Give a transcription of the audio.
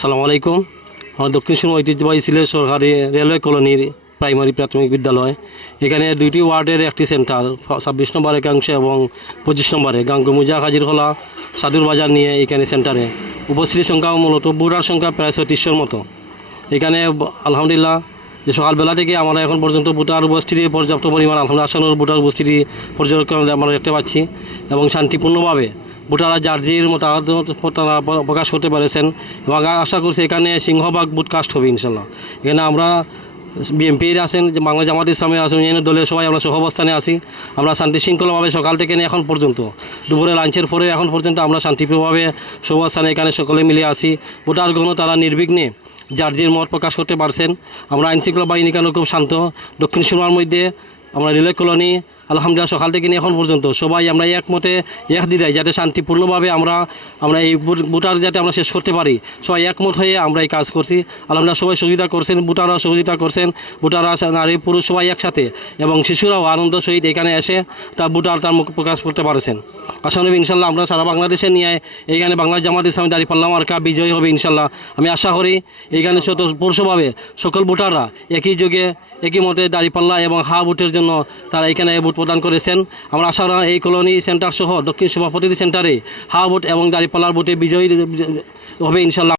আসসালামু আলাইকুম। আমার দক্ষিণ সুরমা ঐতিহ্যবাহী সিলেট সরকারি রেলওয়ে কলোনির প্রাইমারি প্রাথমিক বিদ্যালয়। এখানে দুইটি ওয়ার্ডের একটি সেন্টার 26 নম্বর একাংশে এবং 25 নম্বরে গাঙ্গুমুজা হাজিরখোলা সাদুর বাজার নিয়ে এখানে সেন্টারে উপস্থিতির সংখ্যা মূলত বুড়ার সংখ্যা প্রায় 3600-র মতো। এখানে আলহামদুলিল্লাহ যে সকালবেলা থেকে আমরা এখন পর্যন্ত ভোটার উপস্থিতি পর্যাপ্ত পরিমাণ আলহামদুলিল্লাহ আসানোর ভোটার উপস্থিতি পর্যবেক্ষণ আমরা দেখতে পাচ্ছি এবং শান্তিপূর্ণভাবে ভোটাররা জার্জির মতামত তারা প্রকাশ করতে পেরেছেন এবং আশা করছি এখানে সিংহভাগ ভোট কাস্ট হবে ইনশাল্লাহ। এখানে আমরা বিএনপির আছেন, যে বাংলা জামাত ইসলামের আছেন, অন্যান্য দলের সবাই আমরা সহ অবস্থানে আছি। আমরা শান্তি শৃঙ্খলাভাবে সকাল থেকে নিয়ে এখন পর্যন্ত দুপুরে লাঞ্চের পরে এখন পর্যন্ত আমরা শান্তিপ্রিয়ভাবে সহ অবস্থানে এখানে সকলে মিলে আছি। ভোটারগণ তারা নির্বিঘ্নে জার্জির মত প্রকাশ করতে পারছেন। আমরা আইনশৃঙ্খলা বাহিনী কেন খুব শান্ত। দক্ষিণ সুরমার মধ্যে আমরা রেলওয়ে কলোনি আলহামদুলিল্লাহ সকাল থেকে নিয়ে এখন পর্যন্ত সবাই আমরা একমতে এক দিদাই যাতে শান্তিপূর্ণভাবে আমরা এই ভোটার যাতে আমরা শেষ করতে পারি, সবাই একমত হয়ে আমরা এই কাজ করছি। আলহামদুলিল্লাহ সবাই সহযোগিতা করছেন, ভোটাররাও সহযোগিতা করছেন। ভোটাররা নারী পুরুষ সবাই একসাথে এবং শিশুরাও আনন্দ সহিত এখানে এসে ভোটার তার মুখ প্রকাশ করতে পারছেন। আশা করি ইনশাল্লাহ আমরা সারা বাংলাদেশে নিয়ে এইখানে বাংলা জামাত ইসলামী দাঁড়িপাল্লা মার্কা বিজয়ী হবে ইনশাল্লাহ। আমি আশা করি এইখানে স্বতঃস্ফূর্তভাবে সকল ভোটাররা একই যুগে একই মতে দাঁড়িপাল্লা এবং ভোটের জন্য তারা এখানে ভোট প্রদান করেছেন। আমরা আশা করি এই কলোনি সেন্টার সহ দক্ষিণ সুরমা প্রতিটি সেন্টারে ভোট এবং দাঁড়িপাল্লার ভোটে বিজয়ী হবে ইনশাল্লাহ।